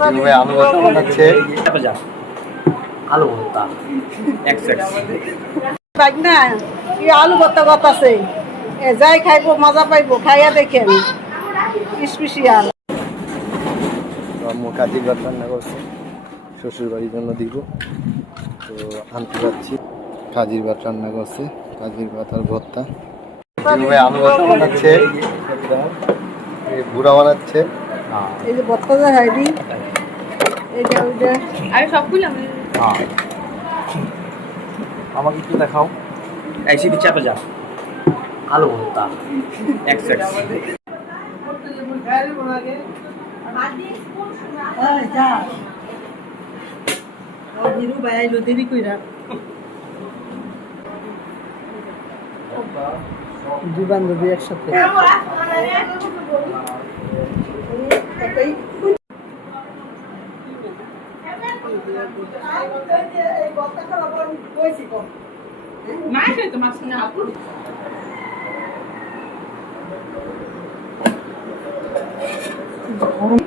ভাই আলু ভর্তা বানাচ্ছে। আলু ভর্তা না কি আলু ভর্তা আছে যাই খাইবো মজা পাইবো খাইয়া দেখেন স্পেশাল। আম্মু কাজির ভাত রান্না করছে, শ্বশুর বাড়ির জন্য দিব, তো আনতে যাচ্ছি। কাজির ভাত রান্না করছে, কাজির ভাত আর ভর্তা। ভাই আলু ভর্তা বানাচ্ছে, বুড়া বানাচ্ছে। এই যে ভর্তা যা খাইবি এইটা ওইটা আমি সব খুললাম। আমাকে একটু দেখাও। আইসিডি চাপে যা। আলু ভর্তা দেরি কইরা দুই বান্ধবী একসাথে মাছ হয়তো মাছ না আপু গরম